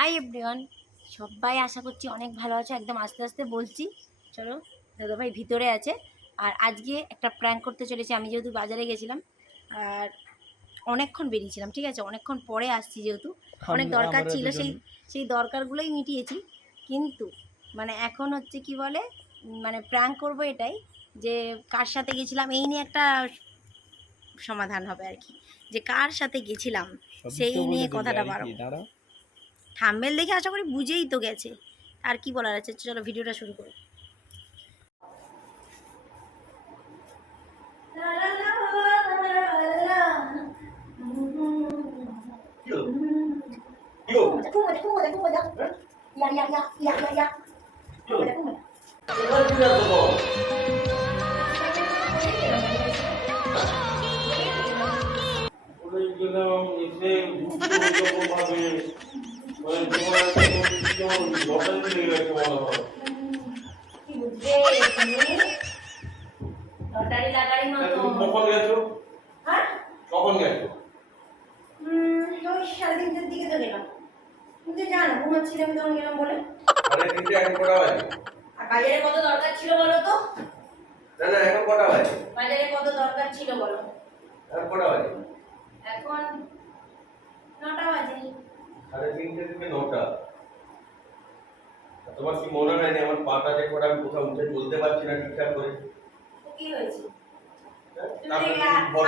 Hi everyone, সবাই আশা করছি অনেক ভালো আছে। একদম আস্তে আস্তে বলছি। চলো, দাদাভাই ভিতরে আছে। আর আজকে একটা প্র্যাঙ্ক করতে চলেছি। আমি যেহেতু বাজারে গেছিলাম আর অনেকক্ষণ বেরিয়েছিলাম, ঠিক আছে, অনেকক্ষণ পরে আসছি, যেহেতু অনেক দরকার ছিল, সেই দরকারগুলোই মিটিয়েছি। কিন্তু মানে এখন হচ্ছে কি বলে, মানে প্র্যাঙ্ক করবো এটাই যে কার সাথে গেছিলাম এই নিয়ে একটা সমাধান হবে আর কি, যে কার সাথে গেছিলাম সেই নিয়ে কথাটা বাড়াবো। থাম্বনেল দেখে আশা করি বুঝেই তো গেছে, আর কি বলার আছে। চলো ভিডিওটা শুরু করি। কখন গেছো? কখন গেছো? ওই 3:30টার দিকে তো গেলাম। তুমি জানো ঘুমাচ্ছিলাম তখন গেলাম বলে। আরে কিন্তু এখন কটা বাজে? আর বাজারে কত দরকার ছিল বলো তো? না না, এখন কটা বাজে? বাজারে কত দরকার ছিল বলো? এখন কটা বাজে? এখন 9টা বাজে। 3:30 থেকে 9টা। তোমার কি মনে হয় না আমার পাটা যে করে আমি কোথাও উঠে চলতে পারছি না ঠিকঠাক করে? কি হয়েছে?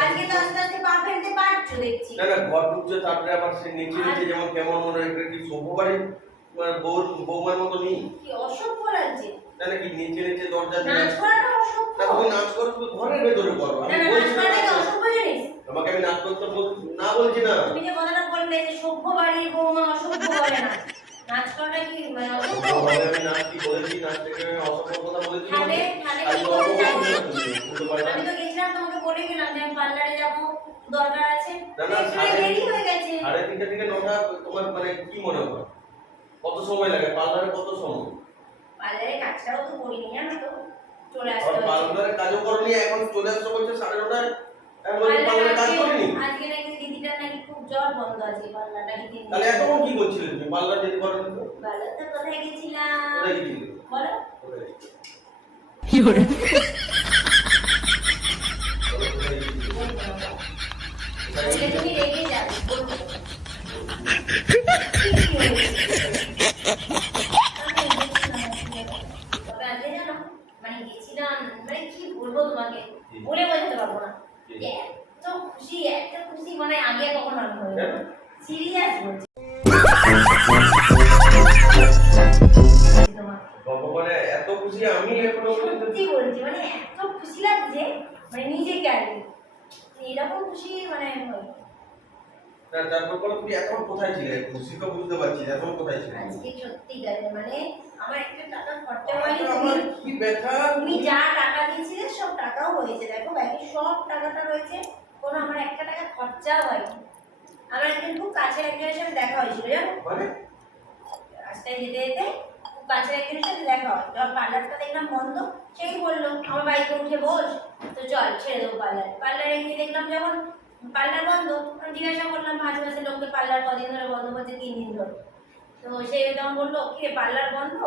আজকে তো আস্তে আস্তে পা ফেলতে পারছো দেখছি। না না, ঘর ঢুকছে, তারপরে আবার সে নিচে নিচে যেমন কেমন মনে হয় কি সভ্য বাড়ি বৌমার মতো নেই কি অসভ্য লাগছে। না নাকি নিচে নিচে দরজা দিয়ে নাচ করাটা অসভ্য। তুমি নাচ করো, তুমি ঘরের ভেতরে করো। আমি বলছি না অসভ্য জিনিস। তোমাকে আমি নাচ করতে না বলছি না। তুমি যে কথাটা বললে যে সভ্য বাড়ির বৌমা অসভ্য বলে না, নাচ করাটা কি মানে অসভ্য? আমি নাচ কি বলেছি? নাচ থেকে অসভ্য কথা বলেছি? আমি তো গেছিলাম, তোমাকে বলে গেলাম যে আমি পার্লারে যাব, দরকার আছে। দেরি হয়ে গেছে। 3:30 থেকে 9টা। তোমার মানে কি মনে হয় কত সময় লাগে? পার্লারে কত সময়? পার্লারে কাজটাও তো করিনি, জানো তো, চলে আসতে হয়েছে। পার্লারে কাজও করনি, এখন চলে আসতে বলছে 9:30টায়। আমি বলি পার্লারে কাজ করিনি। আজকে নাকি দিদিটার নাকি খুব জ্বর, বন্ধ আছে পার্লারটা কি? তাহলে এতক্ষণ কি করছিলে তুমি? পার্লার যেতে পারোনি তো? পার্লারটা কোথায় গেছিলাম কোথায় গেছিলে বলো? কি করে? তুমি রেগে যাবে বলবো। মানে গেছিলাম, মানে কি বলবো তোমাকে, বলে বোঝাতে পারবো না। এত খুশি মানে আগে কখনো অনুভব হয়নি। সিরিয়াস বলছি। ভগবানে এত খুশি আমি এখনো সত্যি বলছি, মানে এত খুশি লাগছে, মানে নিজেকে আর কি এরকম খুশি মানে হয় না। তারপর বলো তুমি এখন কোথায় ছিলে? খুশি তো বুঝতে পারছি, এখন কোথায় ছিলে? আজকে সত্যি গেলে মানে আমার একটা টাকা খরচা হয়নি। আমার কি ব্যথা! তুমি যা টাকা দিয়েছিলে সব টাকাও হয়েছে, দেখো ব্যাগে সব টাকাটা রয়েছে, কোনো আমার একটা টাকা খরচাও হয়নি। আমার একদিন খুব কাছের একজনের সাথে দেখা হয়েছিল, জানো, মানে রাস্তায় যেতে যেতে খুব কাছের একজনের সাথে দেখা হয়। যখন পার্লারটা দেখলাম বন্ধ, সেই বললো আমার বাইকে উঠে বস, তো চল ছেড়ে দেবো পার্লার। পার্লারে গিয়ে দেখলাম যখন পার্লার বন্ধ, জিজ্ঞাসা করলাম মাঝে মাঝে লোককে পার্লার কদিন ধরে বন্ধ করছে, 3 দিন ধরে। তো সে তখন বললো কি রে পার্লার বন্ধ,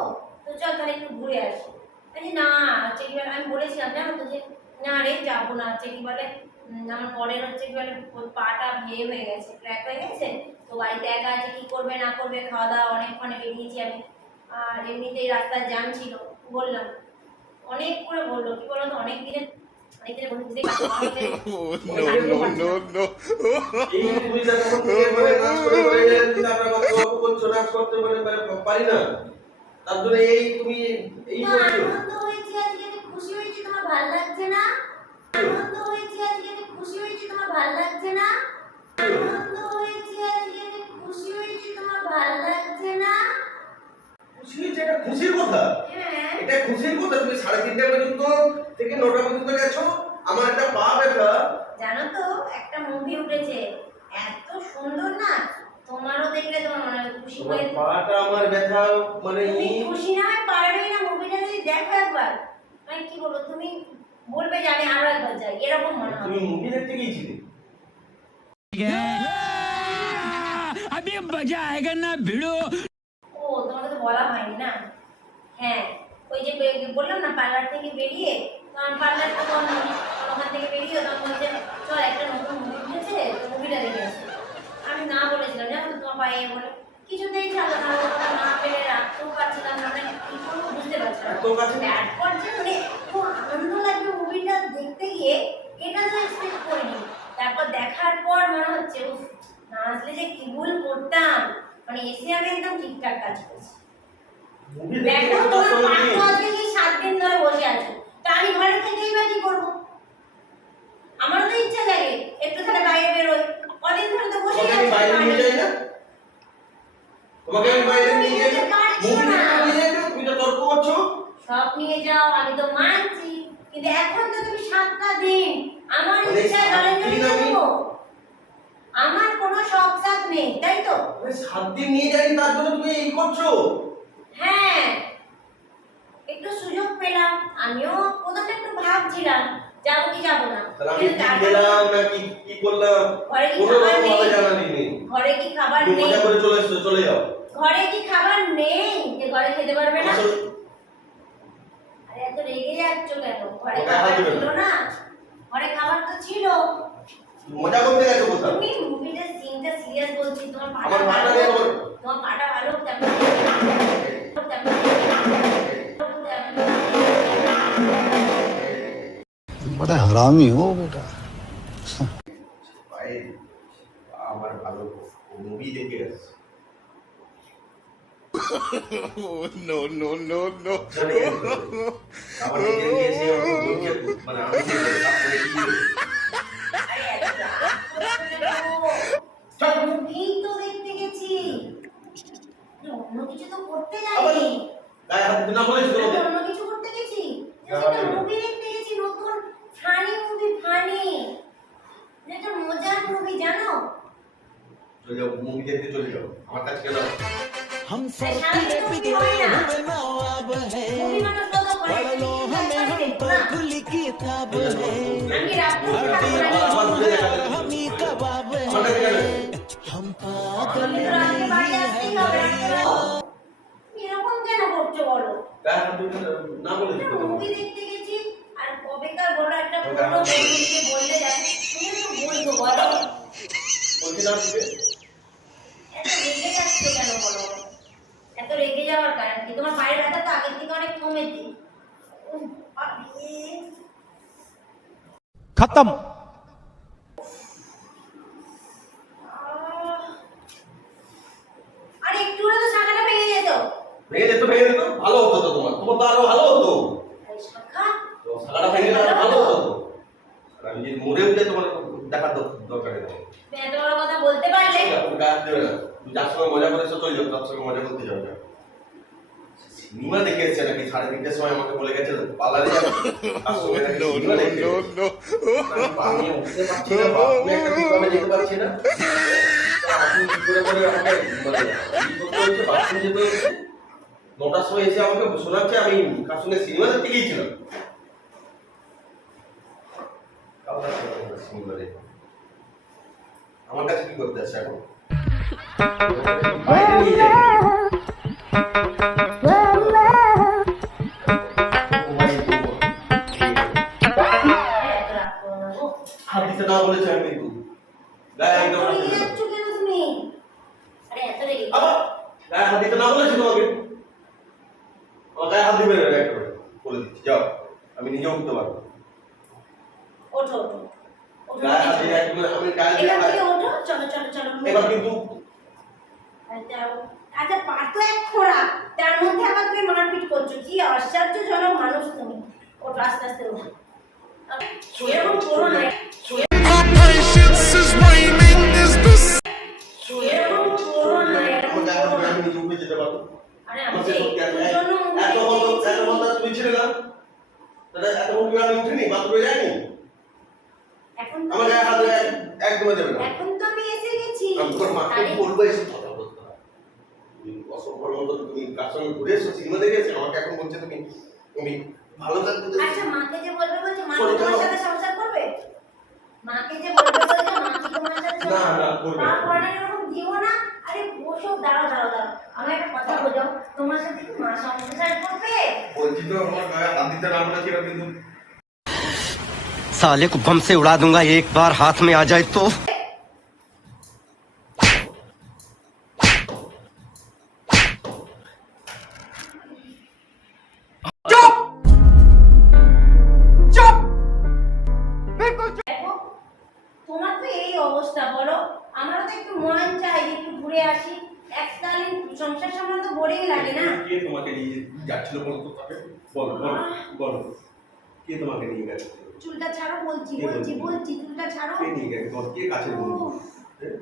তো চল তাহলে একটু ঘুরে আসি। আমি না হচ্ছে কি বলে, আমি বলেছিলাম জানো তো যে না রে যাবো না, হচ্ছে কি বলে আমার পরের হচ্ছে কি বলে পাটা হয়ে গেছে, ক্র্যাক হয়ে গেছে, তো বাড়িতে একা আছে, কি করবে না করবে, খাওয়া দাওয়া অনেকক্ষণে বেরিয়েছি আমি, আর এমনিতেই রাস্তার জ্যাম ছিল, বললাম অনেক করে বললো কি বলো তো, অনেক দিনের পারি না, তার জন্য এই তুমি এই আনন্দ হয়েছে আজকে, খুশি হয়েছি, তোমার ভালো লাগছে না? আনন্দ হয়েছে আজকে, খুশি হয়েছি, তোমার ভালো লাগছে না? আনন্দ হয়েছে আজকে, খুশি হয়েছি, তোমার ভালো লাগছে না? খুশি হয়েছে, এটা খুশির কথা? এটা খুশির কথা? তুমি 3:30 পর্যন্ত থেকে 9টা পর্যন্ত গেছো, আমার একটা পা ব্যথা। জানো তো একটা মুভি উঠেছে, এত সুন্দর না, তোমারও দেখলে তোমার মনে হবে খুশি হয়ে। পাটা আমার ব্যথা, মানে তুমি খুশি না হয় পারবেই না, মুভিটা যদি দেখো একবার, মানে কি বলবো, তুমি বলবে যে আমি আরো একবার যাই, এরকম মনে হবে। তুমি মুভি দেখতে গিয়েছিলে? अभी मजा आएगा ना भिड़ो। তোমাকে তো বলা হয়নি না। হ্যাঁ, ওই যে বললাম না পার্লার থেকে বেরিয়ে, তখন পার্লার তো বন্ধ, ওখান থেকে বেরিয়ে তখন বলছে চল একটা নতুন মুভি উঠেছে, মুভিটা দেখে আসি। আমি না বলেছিলাম জানো তো, তোমার পায়ে বলে কিছুতেই ছাড়ো না, ওটা না পেলে রাখতেও পারছিলাম না, মানে কি করবো বুঝতে পারছিলাম না। ব্যাড করছে মানে খুব আনন্দ লাগবে মুভিটা দেখতে গিয়ে, এটা তো এক্সপেক্ট করিনি। তারপর দেখার পর মনে হচ্ছে উফ, না আসলে যে কি ভুল করতাম, মানে এসে আমি একদম ঠিকঠাক কাজ করছি। দেখো তোমার পাঁচ আজকে সেই 7 দিন ধরে বসে আছো, তা আমি ঘরে থেকেই বা কি করবো? আমারও তো ইচ্ছা জাগে একটু তাহলে বাইরে বেরোই, কদিন ধরে তো বসে আছি। বাইরে নিয়ে যাই না তোমাকে, আমি বাইরে নিয়ে যাই না, মুভি নিয়ে যাই না, তুমি তো তর্ক করছো। সব নিয়ে যাও আমি তো মানছি, কিন্তু এখন তো তুমি 7টা দিন আমার ইচ্ছায় ঘরে চলে যাবো, আমার কোনো শখ সাথ নেই, তাই তো? 7 দিন নিয়ে যাই তার জন্য তুমি এই করছো? হ্যাঁ, একটু সুযোগ পেলাম, আমিও প্রথমে একটু ভাবছিলাম যাবো কি যাবো না, তাহলে আমি কি খেলাম না কি করলাম কোনো ভাবে জানা নেই। ঘরে কি খাবার নেই? মজা করে চলে এসো, চলে যাও। ঘরে কি খাবার নেই যে ঘরে খেতে পারবে না? আরে এত রেগে যাচ্ছ কেন? ঘরে খাবার ছিল না? ঘরে খাবার তো ছিল। মজা করতে গেছো কোথাও? তুমি মুভিটা সিনটা সিরিয়াস বলছি, তোমার আমার পাটা পাটা ভালো, নেই আমার। তোমার পাটা ভালো তেমন बड़ा हरामी हो बेटा। ভাই আমার ভালো মুভি দেখে আসছে। No, no, no, no. আমার নিজে নিয়ে এসে আমাকে বলছে, মানে আমি যে তারপরে কি আরে এত মুভি তো দেখতে গেছি, অন্য কিছু তো করতে যাইনি। গায়ে হাত না বলেছ তোমাকে? অন্য কিছু করতে গেছি, যেটা মুভি দেখতে গেছি, নতুন ফানি মুভি, ফানি যেটা মজার মুভি, জানো? চলে যাও, মুভি দেখতে চলে যাও, আমার কাছে কেন? हम सब बिगड़े हुए नवाब है, पढ़ लो हमें हम तो खुल किताब है, हड्डी और हम ही कबाब है, हम पागल नहीं है। এরকম কেন করছো বলো? গায়ে হাত না বলেছ তো? মুভি দেখতে গেছি, আর কবেকার বড় একটা পুরনো বন্ধুকে বললে যাবে, তুমি তো বলবো বলো? বলছি না দিবে? এত রেগে যাচ্ছে কেন বলো? এত রেগে যাওয়ার কারণ কি? তোমার পায়ের ব্যথা তো আগের থেকে অনেক কমেছে। खत्म। আরে একটু হলে তো শাখাটা ভেঙে যেত। ভেঙে যেত, ভেঙে যেত, ভালো হতো তো তোমার তো আরো ভালো হতো। আরে শাখা তো শাখাটা ভেঙে গেলে আরো ভালো হতো তো। আর আমি যদি মরে উঠে তোমার দেখার দরকার নেই। তুমি এত বড় কথা বলতে পারলে? তুমি গায়ে দেবে না, তুমি যার সঙ্গে মজা করেছো চলে যাও, তার সঙ্গে মজা করতে যাও না। সিনেমা দেখে এসেছে নাকি 3:30টার সময় আমাকে বলে গেছে পার্লারে যাবে, আর সঙ্গে নাকি সিনেমা দেখে আমি উঠতে পারছি না, বাথরুমে একটা দোকানে যেতে পারছি না, আপনি কি করে করে আমাকে মানে কি করতে হচ্ছে, বাথরুমে যেতে হচ্ছে। 9টার সময় এসে আমাকে শোনাচ্ছে আমি কার সঙ্গে সিনেমা দেখতে গিয়েছিলাম। আমার কাছে কি করতে আসছে এখন? বাইরে নিয়ে যাই। হাত দিতে না বলেছে আমি কিন্তু গায়ে একদম হাত দিতে না। যাচ্ছ কেন তুমি? আরে এত রেগে আবার গায়ে হাত দিতে না বলেছে তোমাকে? আমার গায়ে হাত দিবে না একবারে বলে দিচ্ছি, যাও, আমি নিজে উঠতে পারবো। ওঠো ওঠো ওঠো, গায়ে হাত দিয়ে একদম আমি গায়ে দিয়ে এখান থেকে ওঠো, চলো চলো চলো। এবার কিন্তু আচ্ছা পা তো এক খোড়া, তার মধ্যে আবার তুমি মারপিট করছো, কি আশ্চর্যজনক মানুষ তুমি। ওঠো আস্তে আস্তে ওঠো, এরকম করো না, এরকম করো না, এরকম আমার গায়ে হাত করো দিয়ে না। আমি নিজে উঠে যেতে পারবো। আরে আমি আমাকে যে সত্যি একটুর জন্য এত মুভি বন্ধ দেখেছি। তুমি ছেড়ে দাও, তাহলে এত বন্ধ আমি উঠিনি, বাথরুমে যাইনি, এখন তো আমার গায়ে হাত দিয়ে একদম দেবে না। এখন তো আমি এসে গেছি। আমি তোর মাকে তাহলে- বলবো এসে কথা বলতে হবে। তুমি অসম্ভব মতো তুমি কার সঙ্গে ঘুরে এসো, সিনেমা দেখে এসে আমাকে এখন বলছে তুমি তুমি ভালো থাকতে চাইছো। আচ্ছা মাকে যে বলবে বলছে, মা কি শোনো, তোমার শোনো। সাথে সংসার করবে? মাকে যে বলবে বলছে, মা কি তোমার সাথে না, না, করবে না। তারপরে এরকম দিও না। আরে বসো, দাঁড়াও দাঁড়াও দাঁড়াও, আমি একটা কথা বলছি। যাও, তোমার সাথে কি মা সংসার করবে? বলছি তো আমার গায়ে হাত দিতে না বলেছিল কিন্তু साले को बम से उड़ा दूंगा एक बार हाथ में आ जाए तो। দেখো, তোমার তো এই অবস্থা, বলো আমারও তো একটু মন চাই যে একটু ঘুরে আসি। এককালীন সংসার সামনে তো বোরিং লাগে না? কে তোমাকে নিয়ে যাচ্ছিল বলো তো তাকে? বলো বলো বলো কে তোমাকে নিয়ে গেছে? চুলটা ছাড়ো বলছি, কে বলছি বলছে? বলছি চুলটা ছাড়ো। কে নিয়ে গেছে? তোমার কে কাছের বন্ধু? উফ, হ্যাঁ?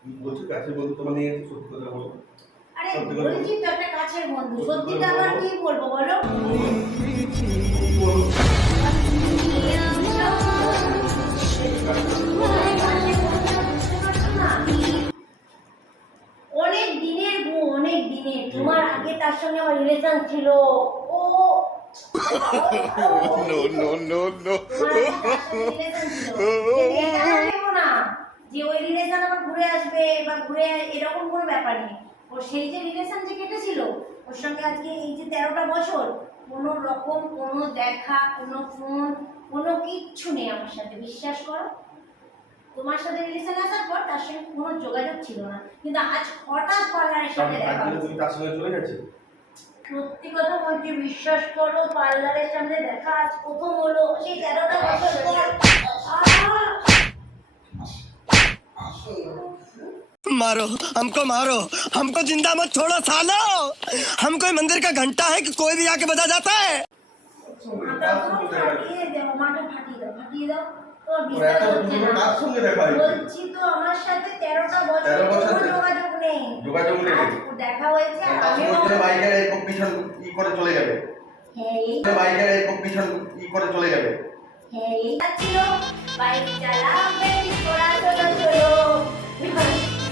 তুমি বলছো কাছের বন্ধু তোমার নিয়ে গেছে, সত্যি কথা বলো। আরে সত্যি করে বলছি তো একটা কাছের বন্ধু, সত্যি করে সত্যিটা আবার বলো। কি বলবো বলো? অনেক দিনের গো, অনেক দিনের। তোমার আগে তার সঙ্গে আমার রিলেশন ছিল। ও No, no, no, no. যে ওই রিলেশন আবার ঘুরে আসবে বা ঘুরে এরকম কোনো ব্যাপার নেই। ওর সেই যে রিলেশন যে কেটেছিল ওর সঙ্গে আজকে এই যে 13টা বছর কোনো রকম কোনো দেখা, কোনো ফোন, কোনো কিচ্ছু নেই আমার সাথে, বিশ্বাস করো। তোমার সাথে রিলেশন আসার পর তার সঙ্গে কোনো যোগাযোগ ছিল না, কিন্তু আজ হঠাৎ পার্লারের সাথে দেখা তারপরে হয়েছে। তুমি তার সঙ্গে চলে গেছে? সত্যি কথা বলছি, বিশ্বাস করো, পার্লারের সামনে দেখা আজ প্রথম হলো সেই 13টা বছর পর। मारो हमको जिंदा मत छोड़ो सालो। हम कोई मंदिर का घंटा है कि कोई भी आके बजा जाता है। ফাটিয়ে দাও, মাটা ফাটিয়ে দাও, ফাটিয়ে দাও। তোমার ওর বিশ্বাস এত হচ্ছে তুমি না? কার সঙ্গে দেখা হয়েছে? বলছি তো আমার সাথে 13টা বছর 13 বছর কোনো ধরে? যোগাযোগ নেই। যোগাযোগ নেই? আজ দেখা হয়েছে আর তার আমিও সঙ্গে বাইকে এরকম পিছন ই করে চলে যাবে। হ্যাঁ এই বাইকে এরকম পিছন ই করে চলে যাবে। হ্যাঁ এই ছিল বাইক চালাবে তোরা চলো চলো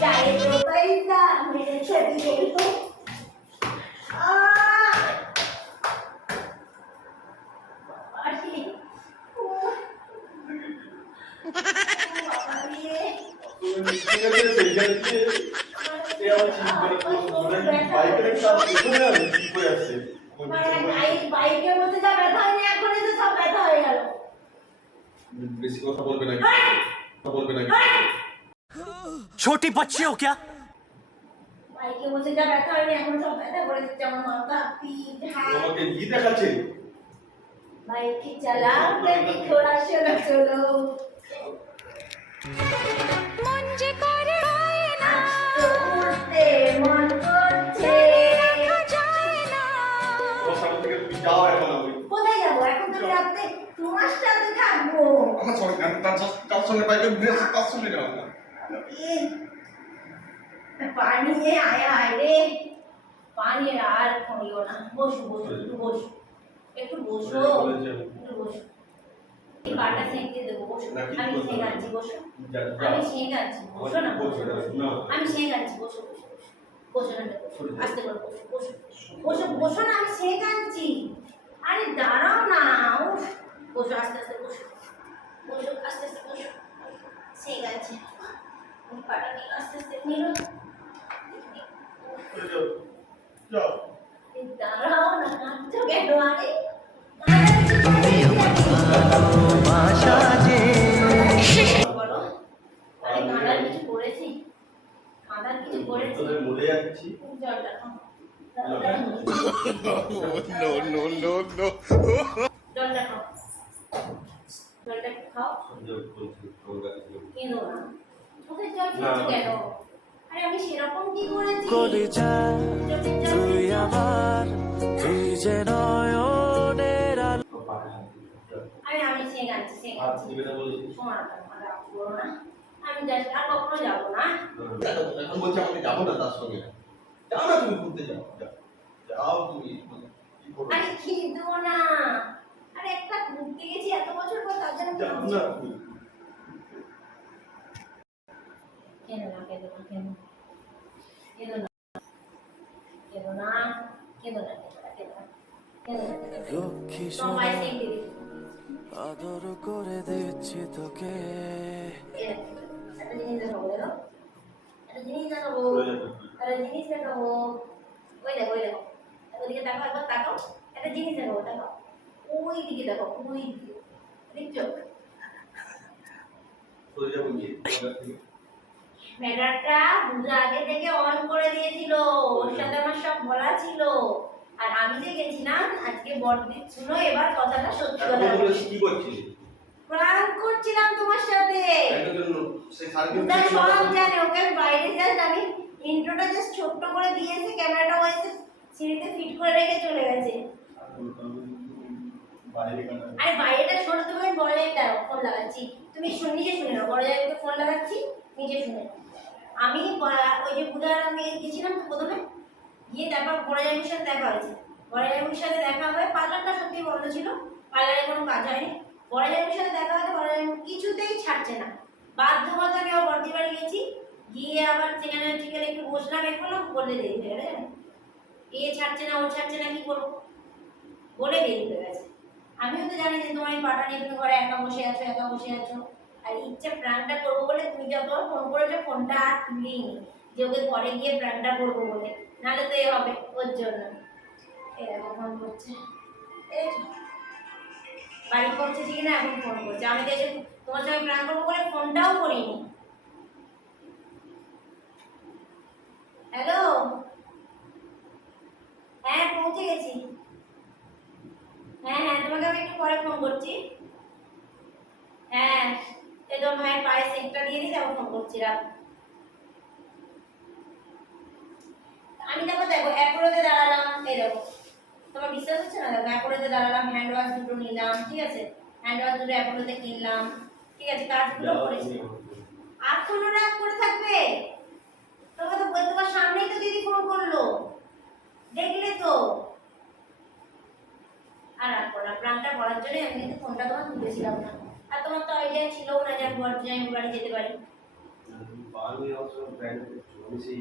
চাই তো পয়সা মেরে ছবি দেখো। বাবারে, বাবারে, ঠিক আছে, সেই যাচ্ছে। এ আবার ঠিক করে বলে বাইকের একটা পিছনে আমি ঠিক করে আসছে। বাইকের মধ্যে যা ব্যথা হয়নি এখনই তো সব ব্যথা হয়ে গেল। বেশি কথা বলবে না, কথা বলবে না। छोटी बच्ची हो क्या? বাইকের মধ্যে যা ব্যথা হয়নি এখন সব ব্যথা করে দিচ্ছে আমার মাথা, পিঠ, হাত। তোমাকে ই দেখাচ্ছে। বাইকে চালাও বেবি থোড়া চলো চলো। মন যে করে হয় না, উঠতে মন করছে। রাখা যায় না। তোমার সামনে থেকে তুমি যাও এখন আমি। কোথায় যাবো এখন? তো রাতে তোমার সাথে থাকবো। আমার সঙ্গে আমি তার সঙ্গে বাইকে ঘুরে আসছি, তার সঙ্গে যাও না। পানি আয় আয় রে, পানি আর করিও না। বসো বসো, একটু বসো, একটু বসো, একটু বসো। এই পাটা সেঁকে দেবো, বসো। আমি সেঁক আনছি, বসো। আমি সেঁক আনছি, বসো না, বসো। আমি সেঁক আনছি, বসো বসো বসো। বসো না, বসো। আস্তে করে বসো, বসো বসো বসো না, আমি সেঁক আনছি। আরে দাঁড়াও না, উফ। বসো, আস্তে আস্তে বসো, বসো, আস্তে আস্তে বসো। সেঁক আনছি, পাটা নিয়ে আস্তে আস্তে নিলো। যাও। দাঁড়াও না, কাঁদছো কেন? আরে বলো, আরে কাঁদার কিছু করেছি? কাঁদার কিছু করেছি? তোদের মরে যাচ্ছি। জলটা খাও, No, no, no, no. জলটা খাও, জলটা খাও। কেন না? ওকে জল খেয়েছো কেন? আরে আমি সেরকম কি করেছি? তুই আমার, তুই যে নয়নের আলো। আমি সেঁক আনছি, সেঁক আর আনছি। দিবে না বলেছি। শোনা রাগ করো না, আমি জাস্ট আর কখনো যাবো না। এখন বলছি আমাকে যাবো না তার সঙ্গে। যাও না, তুমি ঘুরতে যাও। যাও তুমি। কি করবে? আরে খেয়ে দেবো না। আরে একটা ঘুরতে গেছি এত বছর পর, তার জন্য যাও না তুমি। কেন না, কেন না, কেন কেন না, কেন না, কেন না, কেন না, কেন না, লক্ষ্মী সবাই সোনা, সেঁকে দিবি। আদর করে দিচ্ছি তোকে। একটা জিনিস দেখাবো, দেখো, একটা জিনিস দেখাবো, চলে যাবে। একটা জিনিস দেখাবো। ওই দেখো ওদিকে তাকাও, একবার তাকাও, একটা জিনিস দেখো, তাকাও ওই দিকে, দেখো ওই দিকে, দেখছো শরীরে বুঝি ক্যামেরাটা বুঝা আগে থেকে অন করে দিয়েছিল, ওর সাথে আমার সব বলা ছিল। আর আমি যে গেছিলাম আজকে বড়দিন, শুনো এবার কথাটা সত্যি কথা বলছি। কি করছিস? প্রাঙ্ক করছিলাম তোমার সাথে। সেই সাড়ে বুঝা সব জানে, ওকে আমি বাইরে জাস্ট আমি ইন্ট্রোটা জাস্ট ছোট্ট করে দিয়েছি, ক্যামেরাটা ওইসে সিঁড়িতে ফিট করে রেখে চলে গেছে। আরে বাইরেটা শোনো, তুমি বলে দাও ফোন লাগাচ্ছি, তুমি নিজে শুনে নাও, বড় জায়গায় ফোন লাগাচ্ছি নিজে শুনে নাও। আমি ওই যে বুধার আমি গেছিলাম তো প্রথমে, গিয়ে তারপর বড় জায়গার সাথে দেখা হয়েছে। বড় জায়গার সাথে দেখা হয়ে পার্লারটা সত্যি বন্ধ ছিল, পার্লারে কোনো কাজ হয়নি। বড় জায়গার সাথে দেখা হতে বড় জায়গা কিছুতেই ছাড়ছে না, বাধ্যবত আমি ওর বর্দি বাড়ি গেছি, গিয়ে আবার সেখানে ঠিকানে একটু বসলাম, এ করলাম, বলে দেরি হয়ে গেছে। এ ছাড়ছে না, ও ছাড়ছে না, কি করবো বলে দেরি হয়ে গেছে। আমিও তো জানি যে তোমার এই পাটা নিয়ে তুমি ঘরে একা বসে আছো, আর ইচ্ছা প্রাণটা করবো বলে তুমি যত ফোন করেছো, ফোনটা আর তুলিনি যে ওকে ঘরে গিয়ে প্রাণটা করবো বলে, নাহলে তো এ হবে ওর জন্য। এরকম ফোন করছে, বাড়ি পৌঁছেছি কিনা এখন ফোন করছে। আমি তো এসে তোমার সঙ্গে প্রাণ করবো বলে ফোনটাও করিনি। হ্যালো, হ্যাঁ পৌঁছে গেছি, হ্যাঁ তোমাকে আমি একটু পরে ফোন করছি। হ্যাঁ একদম ভাইয়ের পায়ে সেটটা দিয়ে দিই, তারপর ফোন করছি, রাখ। আমি দেখো অ্যাপোলোতে দাঁড়ালাম, এই দেখো তোমার বিশ্বাস হচ্ছে না, দেখো অ্যাপোলোতে দাঁড়ালাম, হ্যান্ড ওয়াশ দুটো নিলাম, ঠিক আছে, হ্যান্ড ওয়াশ দুটো অ্যাপোলোতে কিনলাম, ঠিক আছে, কাজগুলো করেছি। আর কোনো রাগ করে থাকবে? তোমাকে তো তোমার সামনেই তো দিদি ফোন করলো, দেখলে তো। আর রাগ করো না, প্ল্যানটা করার জন্য আমি কিন্তু ফোনটা তোমার তুলেছিলাম না, আর তোমার তো আইডিয়া ছিল না যে আমি বাড়ি যেতে পারি।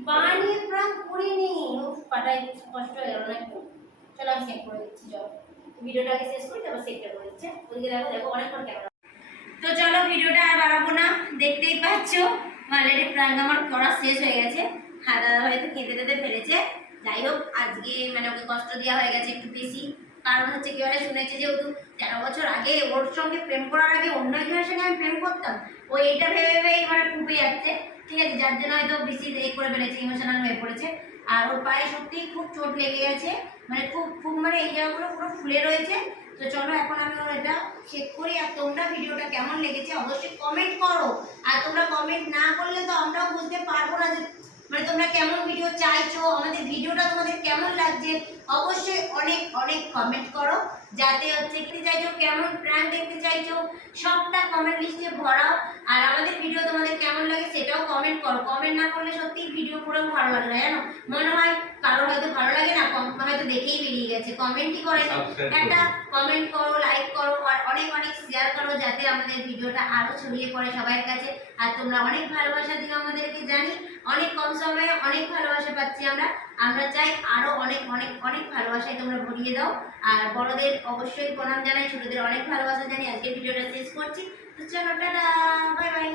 পানি প্রাণ করিনি, পাটায় কষ্ট হয়ে গেল না একটু। চলো আমি সেট করে দিচ্ছি, চলো ভিডিওটাকে শেষ করি, তারপর সেট করে দিচ্ছি। ওইদিকে দেখো অনেকক্ষণ ক্যামেরা। তো চলো ভিডিওটা আর বাড়াবো না, দেখতেই পাচ্ছ অলরেডি প্রাঙ্ক আমার করা শেষ হয়ে গেছে। হ্যাঁ দাদা হয়তো কেঁদে ফেলেছে। যাই হোক আজকে মানে ওকে কষ্ট দেওয়া হয়ে গেছে একটু বেশি, কারণ হচ্ছে কি বলে, শুনেছে যেহেতু 13 বছর আগে ওর সঙ্গে প্রেম করার আগে অন্য একজনের সঙ্গে আমি প্রেম করতাম, ও এটা ভেবে মানে টুপে যাচ্ছে, ঠিক আছে, যার জন্য হয়তো বেশি করে ফেলেছে, ইমোশনাল হয়ে পড়েছে। আর ওর পায়ে সত্যিই খুব চোট লেগে গেছে, মানে খুব মানে এই জায়গাগুলো পুরো ফুলে রয়েছে। তো চলো এখন আমি ওর এটা চেক করি। আর তোমরা ভিডিওটা কেমন লেগেছে অবশ্যই কমেন্ট করো, আর তোমরা কমেন্ট না করলে তো আমরাও বুঝতে পারবো না যে মানে তোমরা কেমন ভিডিও চাইছো, আমাদের ভিডিওটা তোমাদের কেমন লাগছে। অবশ্যই অনেক কমেন্ট করো, যাতে হচ্ছে কি চাইছো, কেমন প্র্যাঙ্ক দেখতে চাইছো, সবটা কমেন্ট লিস্টে ভরাও। আর আমাদের ভিডিও তোমাদের কেমন লাগে সেটাও কমেন্ট করো। কমেন্ট না করলে সত্যি ভিডিও পুরো ভালো লাগে না, জানো, মনে হয় কারোর হয়তো ভালো লাগে না, হয়তো দেখেই বেরিয়ে গেছে, কমেন্টই করে। একটা কমেন্ট করো, লাইক করো, আর অনেক শেয়ার করো, যাতে আমাদের ভিডিওটা আরো ছড়িয়ে পড়ে সবার কাছে। আর তোমরা অনেক ভালোবাসা দিও আমাদেরকে, জানি অনেক কম সময়ে অনেক ভালোবাসা পাচ্ছি আমরা চাই আরো অনেক ভালোবাসায় তোমরা ভরিয়ে দাও। আর বড়দের অবশ্যই প্রণাম জানাই, ছোটদের অনেক ভালোবাসা জানি। আজকে ভিডিওটা শেষ করছি, তো চলো টাটা, বাই বাই।